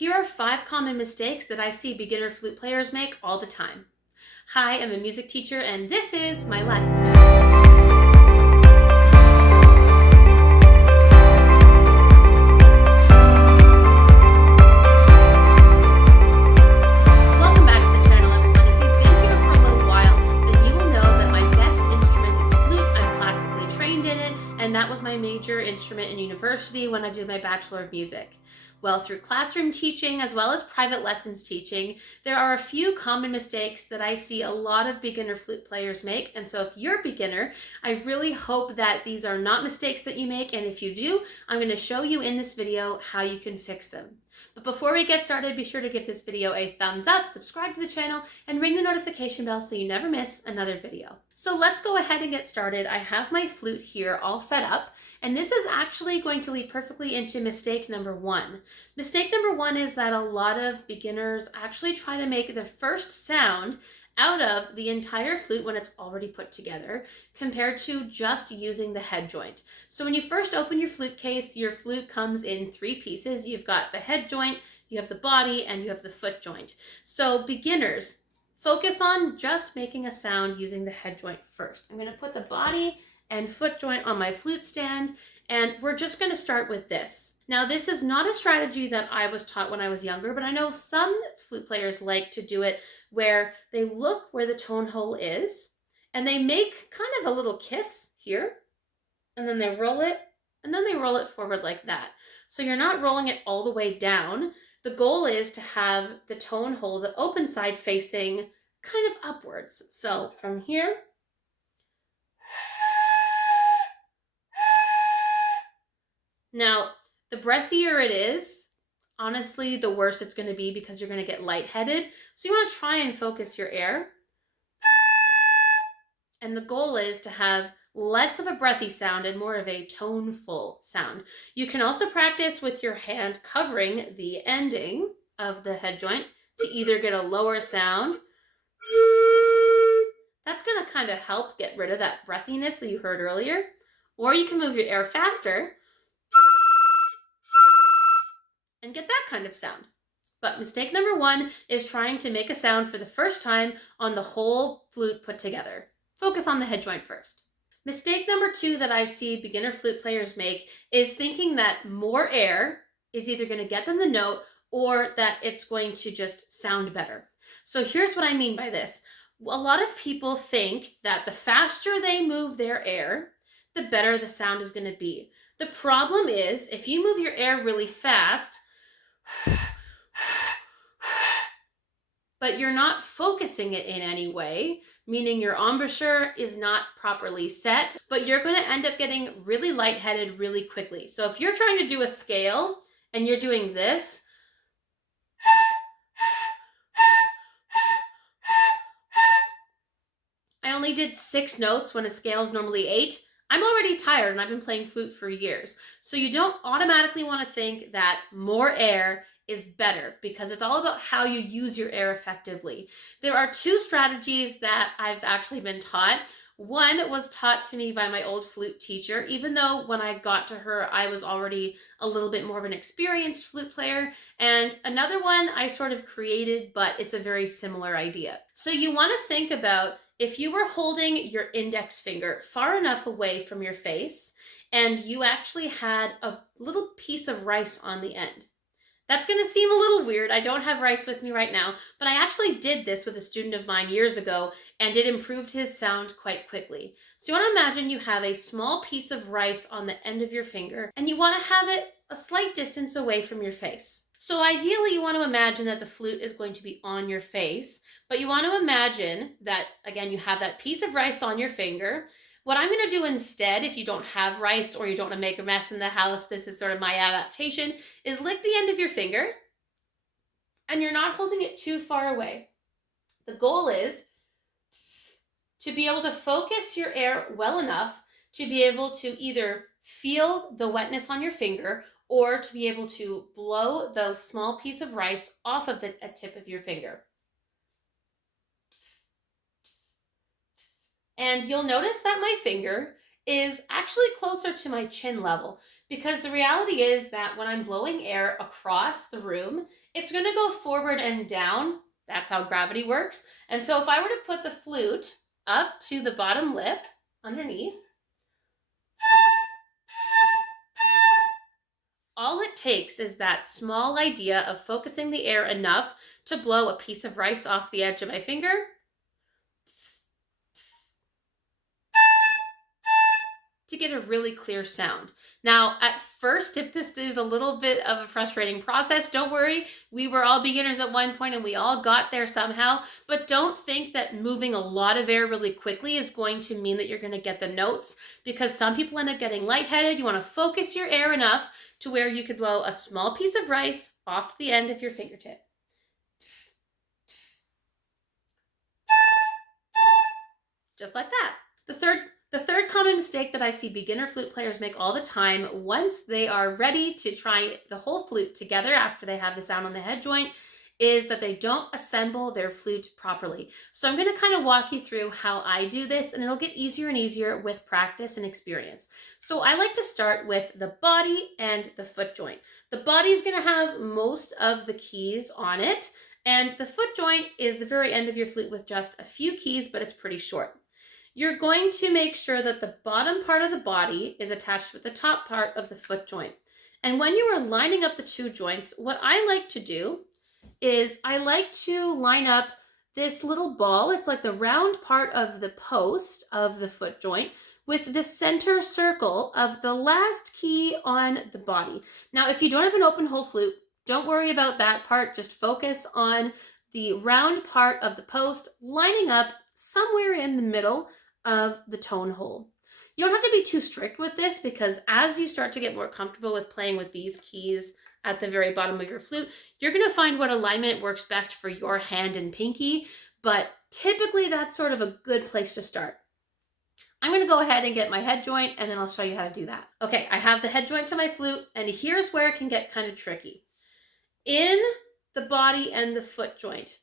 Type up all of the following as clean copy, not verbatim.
Here are 5 common mistakes that I see beginner flute players make all the time. Hi, I'm a music teacher and this is my life. Welcome back to the channel, everyone. If you've been here for a little while, then you will know that my best instrument is flute. I'm classically trained in it, and that was my major instrument in university when I did my Bachelor of Music. Well, through classroom teaching as well as private lessons teaching, there are a few common mistakes that I see a lot of beginner flute players make. And so if you're a beginner, I really hope that these are not mistakes that you make. And if you do, I'm going to show you in this video how you can fix them. But before we get started, be sure to give this video a thumbs up, subscribe to the channel, and ring the notification bell so you never miss another video. So let's go ahead and get started. I have my flute here all set up. And this is actually going to lead perfectly into mistake number 1. Mistake number 1 is that a lot of beginners actually try to make the first sound out of the entire flute when it's already put together, compared to just using the head joint. So when you first open your flute case, your flute comes in 3 pieces. You've got the head joint, you have the body, and you have the foot joint. So beginners, focus on just making a sound using the head joint first. I'm going to put the body and foot joint on my flute stand, and we're just going to start with this. Now, this is not a strategy that I was taught when I was younger, but I know some flute players like to do it where they look where the tone hole is, and they make kind of a little kiss here, and then they roll it, and then they roll it forward like that. So you're not rolling it all the way down. The goal is to have the tone hole, the open side, facing kind of upwards. So from here, now, the breathier it is, honestly, the worse it's going to be because you're going to get lightheaded. So you want to try and focus your air. And the goal is to have less of a breathy sound and more of a toneful sound. You can also practice with your hand covering the ending of the head joint to either get a lower sound. That's going to kind of help get rid of that breathiness that you heard earlier. Or you can move your air faster and get that kind of sound. But mistake number 1 is trying to make a sound for the first time on the whole flute put together. Focus on the head joint first. Mistake number 2 that I see beginner flute players make is thinking that more air is either going to get them the note or that it's going to just sound better. So here's what I mean by this. A lot of people think that the faster they move their air, the better the sound is going to be. The problem is if you move your air really fast, but you're not focusing it in any way, meaning your embouchure is not properly set, but you're going to end up getting really lightheaded really quickly. So if you're trying to do a scale and you're doing this, I only did 6 notes when a scale is normally 8. I'm already tired and I've been playing flute for years. So you don't automatically want to think that more air is better because it's all about how you use your air effectively. There are 2 strategies that I've actually been taught. One was taught to me by my old flute teacher, even though when I got to her, I was already a little bit more of an experienced flute player. And another one I sort of created, but it's a very similar idea. So you want to think about if you were holding your index finger far enough away from your face and you actually had a little piece of rice on the end. That's going to seem a little weird. I don't have rice with me right now, but I actually did this with a student of mine years ago and it improved his sound quite quickly. So you want to imagine you have a small piece of rice on the end of your finger and you want to have it a slight distance away from your face. So ideally you want to imagine that the flute is going to be on your face, but you want to imagine that, again, you have that piece of rice on your finger. What I'm going to do instead, if you don't have rice or you don't want to make a mess in the house, this is sort of my adaptation, is lick the end of your finger and you're not holding it too far away. The goal is to be able to focus your air well enough to be able to either feel the wetness on your finger or to be able to blow the small piece of rice off of the tip of your finger. And you'll notice that my finger is actually closer to my chin level. Because the reality is that when I'm blowing air across the room, it's going to go forward and down. That's how gravity works. And so if I were to put the flute up to the bottom lip underneath, all it takes is that small idea of focusing the air enough to blow a piece of rice off the edge of my finger. To get a really clear sound. Now, at first, if this is a little bit of a frustrating process, don't worry. We were all beginners at one point and we all got there somehow, but don't think that moving a lot of air really quickly is going to mean that you're going to get the notes, because some people end up getting lightheaded. You want to focus your air enough to where you could blow a small piece of rice off the end of your fingertip. Just like that. The third common mistake that I see beginner flute players make all the time once they are ready to try the whole flute together after they have the sound on the head joint is that they don't assemble their flute properly. So I'm going to kind of walk you through how I do this, and it'll get easier and easier with practice and experience. So I like to start with the body and the foot joint. The body is going to have most of the keys on it, and the foot joint is the very end of your flute with just a few keys, but it's pretty short. You're going to make sure that the bottom part of the body is attached with the top part of the foot joint. And when you are lining up the two joints, what I like to do is I like to line up this little ball. It's like the round part of the post of the foot joint with the center circle of the last key on the body. Now, if you don't have an open hole flute, don't worry about that part. Just focus on the round part of the post lining up somewhere in the middle of the tone hole. You don't have to be too strict with this, because as you start to get more comfortable with playing with these keys at the very bottom of your flute, you're going to find what alignment works best for your hand and pinky, but typically that's sort of a good place to start. I'm going to go ahead and get my head joint, and then I'll show you how to do that. Okay, I have the head joint to my flute, and here's where it can get kind of tricky. In the body and the foot joint,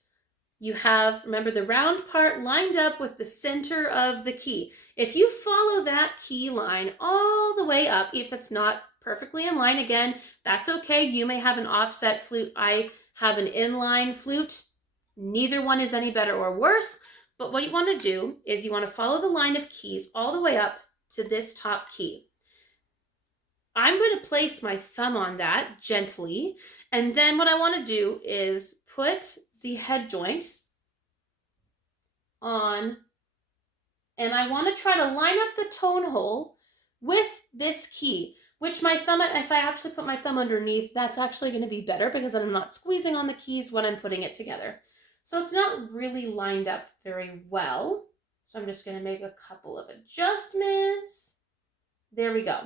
you have, remember, the round part lined up with the center of the key. If you follow that key line all the way up, if it's not perfectly in line, again, that's okay. You may have an offset flute. I have an inline flute. Neither one is any better or worse, but what you want to do is you want to follow the line of keys all the way up to this top key. I'm going to place my thumb on that gently, and then what I want to do is put the head joint on, and I want to try to line up the tone hole with this key, which my thumb, if I actually put my thumb underneath, that's actually going to be better because I'm not squeezing on the keys when I'm putting it together. So it's not really lined up very well. So I'm just going to make a couple of adjustments. There we go.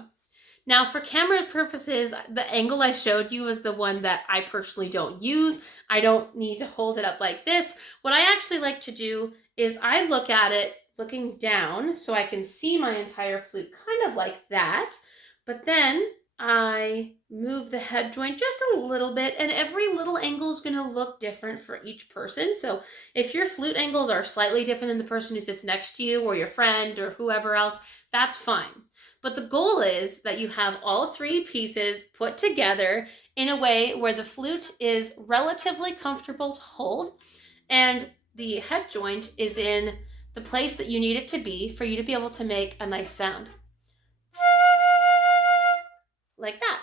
Now, for camera purposes, the angle I showed you is the one that I personally don't use. I don't need to hold it up like this. What I actually like to do is I look at it looking down so I can see my entire flute kind of like that. But then I move the head joint just a little bit, and every little angle is going to look different for each person. So if your flute angles are slightly different than the person who sits next to you or your friend or whoever else, that's fine. But the goal is that you have all three pieces put together in a way where the flute is relatively comfortable to hold and the head joint is in the place that you need it to be for you to be able to make a nice sound. Like that.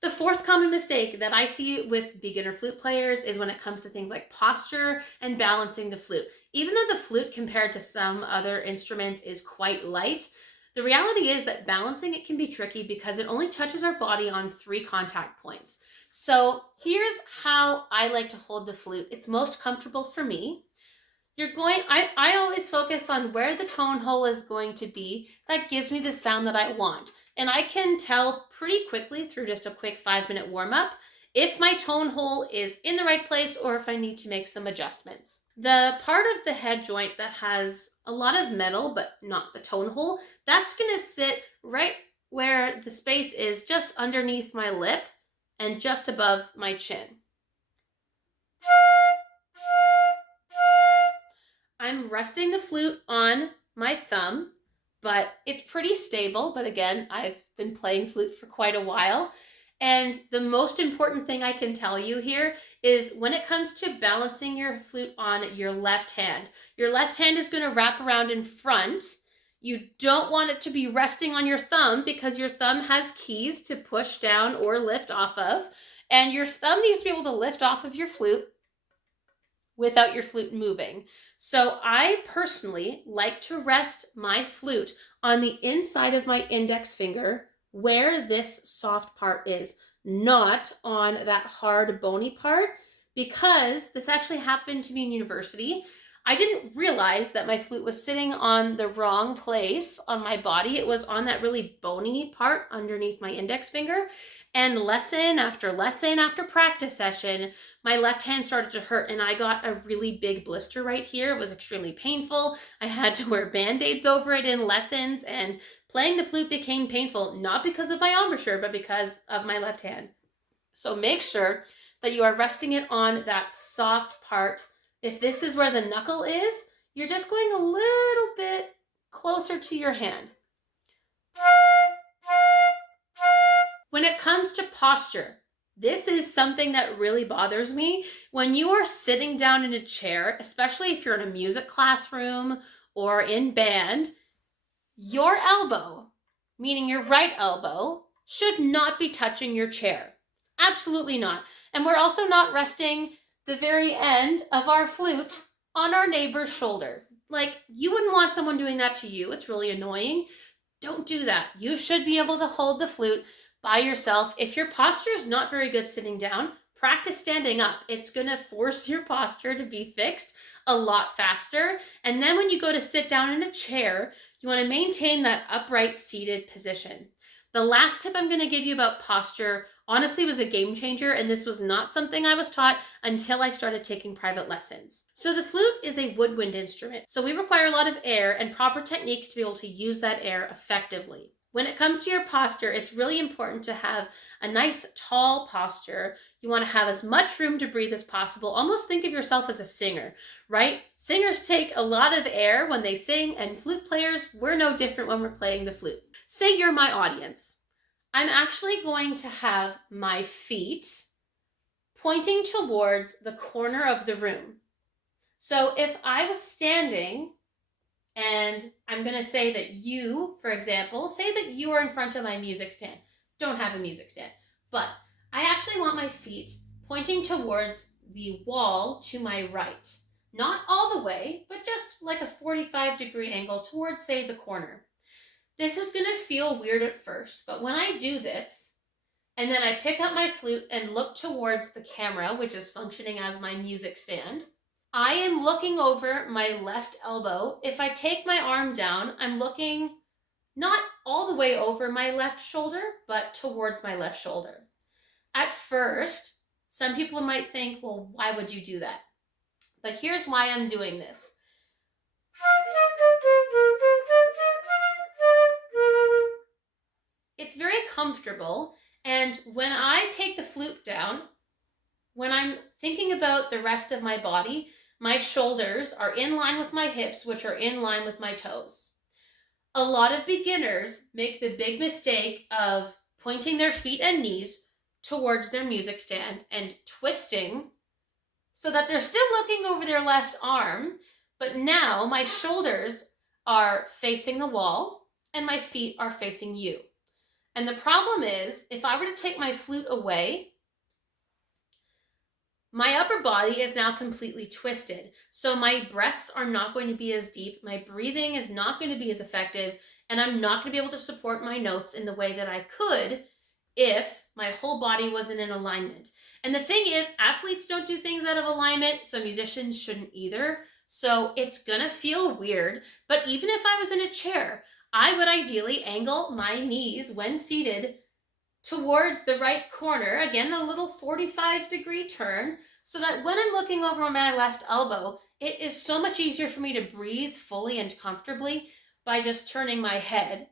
The fourth common mistake that I see with beginner flute players is when it comes to things like posture and balancing the flute. Even though the flute compared to some other instruments is quite light, the reality is that balancing it can be tricky because it only touches our body on 3 contact points. So here's how I like to hold the flute. It's most comfortable for me. I always focus on where the tone hole is going to be. That gives me the sound that I want. And I can tell pretty quickly through just a quick 5-minute warm-up if my tone hole is in the right place or if I need to make some adjustments. The part of the head joint that has a lot of metal, but not the tone hole, that's going to sit right where the space is just underneath my lip and just above my chin. I'm resting the flute on my thumb, but it's pretty stable. But again, I've been playing flute for quite a while. And the most important thing I can tell you here is when it comes to balancing your flute on your left hand is going to wrap around in front. You don't want it to be resting on your thumb because your thumb has keys to push down or lift off of. And your thumb needs to be able to lift off of your flute without your flute moving. So I personally like to rest my flute on the inside of my index finger where this soft part is, not on that hard bony part, because this actually happened to me in university. I didn't realize that my flute was sitting on the wrong place on my body. It was on that really bony part underneath my index finger. And lesson after practice session, my left hand started to hurt and I got a really big blister right here. It was extremely painful. I had to wear band-aids over it in lessons, and playing the flute became painful, not because of my embouchure, but because of my left hand. So make sure that you are resting it on that soft part. If this is where the knuckle is, you're just going a little bit closer to your hand. When it comes to posture, this is something that really bothers me. When you are sitting down in a chair, especially if you're in a music classroom or in band, your elbow, meaning your right elbow, should not be touching your chair. Absolutely not. And we're also not resting the very end of our flute on our neighbor's shoulder. Like, you wouldn't want someone doing that to you. It's really annoying. Don't do that. You should be able to hold the flute by yourself. If your posture is not very good sitting down, practice standing up. It's going to force your posture to be fixed a lot faster. And then when you go to sit down in a chair, you want to maintain that upright seated position. The last tip I'm going to give you about posture honestly was a game changer, and this was not something I was taught until I started taking private lessons. So the flute is a woodwind instrument, so we require a lot of air and proper techniques to be able to use that air effectively. When it comes to your posture, it's really important to have a nice tall posture. You want to have as much room to breathe as possible. Almost think of yourself as a singer, right? Singers take a lot of air when they sing, and flute players, we're no different when we're playing the flute. Say you're my audience. I'm actually going to have my feet pointing towards the corner of the room. So if I was standing and I'm going to say that you, for example, say that you are in front of my music stand. Don't have a music stand. But I actually want my feet pointing towards the wall to my right. Not all the way, but just like a 45-degree angle towards, say, the corner. This is going to feel weird at first, but when I do this, and then I pick up my flute and look towards the camera, which is functioning as my music stand, I am looking over my left elbow. If I take my arm down, I'm looking not all the way over my left shoulder, but towards my left shoulder. At first, some people might think, well, why would you do that? But here's why I'm doing this. It's very comfortable, and when I take the flute down, when I'm thinking about the rest of my body, my shoulders are in line with my hips, which are in line with my toes. A lot of beginners make the big mistake of pointing their feet and knees towards their music stand and twisting so that they're still looking over their left arm, but now my shoulders are facing the wall and my feet are facing you. And the problem is, if I were to take my flute away, my upper body is now completely twisted. So my breaths are not going to be as deep, my breathing is not going to be as effective, and I'm not going to be able to support my notes in the way that I could if my whole body wasn't in alignment. And the thing is, athletes don't do things out of alignment, so musicians shouldn't either. So it's gonna feel weird, but even if I was in a chair, I would ideally angle my knees when seated towards the right corner, again, a little 45-degree turn, so that when I'm looking over my left elbow, it is so much easier for me to breathe fully and comfortably by just turning my head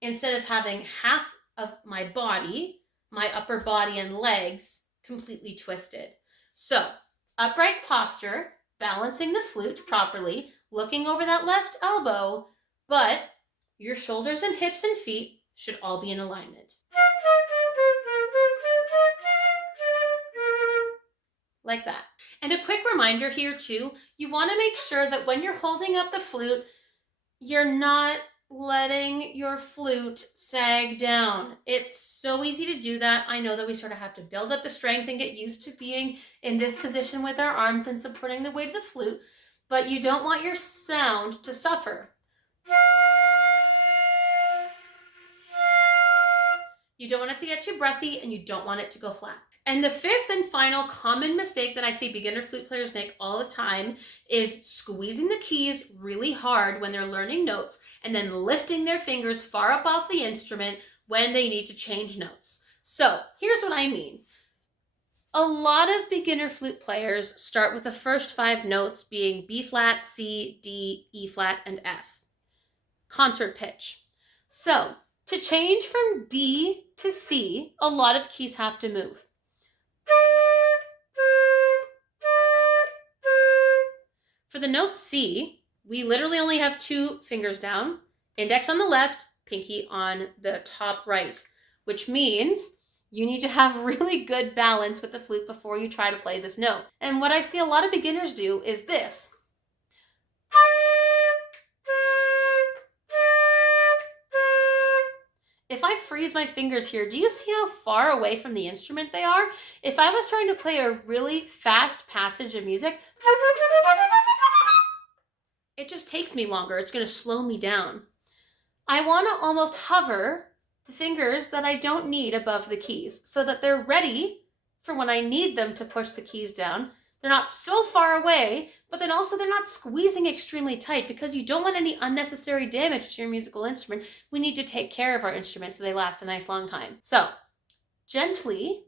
instead of having half of my body, my upper body and legs, completely twisted. So, upright posture, balancing the flute properly, looking over that left elbow, but Your shoulders and hips and feet should all be in alignment. Like that. And a quick reminder here too, you want to make sure that when you're holding up the flute, you're not letting your flute sag down. It's so easy to do that. I know that we sort of have to build up the strength and get used to being in this position with our arms and supporting the weight of the flute, but you don't want your sound to suffer. You don't want it to get too breathy, and you don't want it to go flat. And the fifth and final common mistake that I see beginner flute players make all the time is squeezing the keys really hard when they're learning notes and then lifting their fingers far up off the instrument when they need to change notes. So here's what I mean. A lot of beginner flute players start with the first 5 notes being B flat, C, D, E flat, and F. Concert pitch. So to change from D to C, a lot of keys have to move. For the note C, we literally only have 2 fingers down, index on the left, pinky on the top right, which means you need to have really good balance with the flute before you try to play this note. And what I see a lot of beginners do is this. If I freeze my fingers here, do you see how far away from the instrument they are? If I was trying to play a really fast passage of music, it just takes me longer. It's going to slow me down. I want to almost hover the fingers that I don't need above the keys so that they're ready for when I need them to push the keys down. They're not so far away, but then also they're not squeezing extremely tight because you don't want any unnecessary damage to your musical instrument. We need to take care of our instruments so they last a nice long time. So, gently,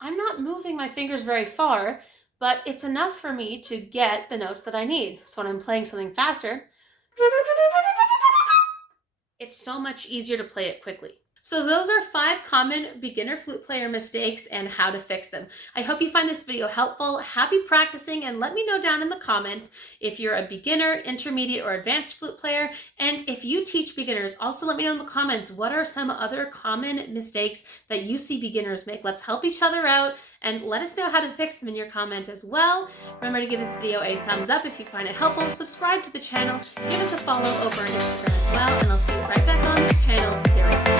I'm not moving my fingers very far, but it's enough for me to get the notes that I need. So when I'm playing something faster, it's so much easier to play it quickly. So those are 5 common beginner flute player mistakes and how to fix them. I hope you find this video helpful. Happy practicing, and let me know down in the comments if you're a beginner, intermediate, or advanced flute player. And if you teach beginners, also let me know in the comments what are some other common mistakes that you see beginners make. Let's help each other out and let us know how to fix them in your comment as well. Remember to give this video a thumbs up if you find it helpful. Subscribe to the channel. Give us a follow over on Instagram as well, and I'll see you right back on this channel very soon.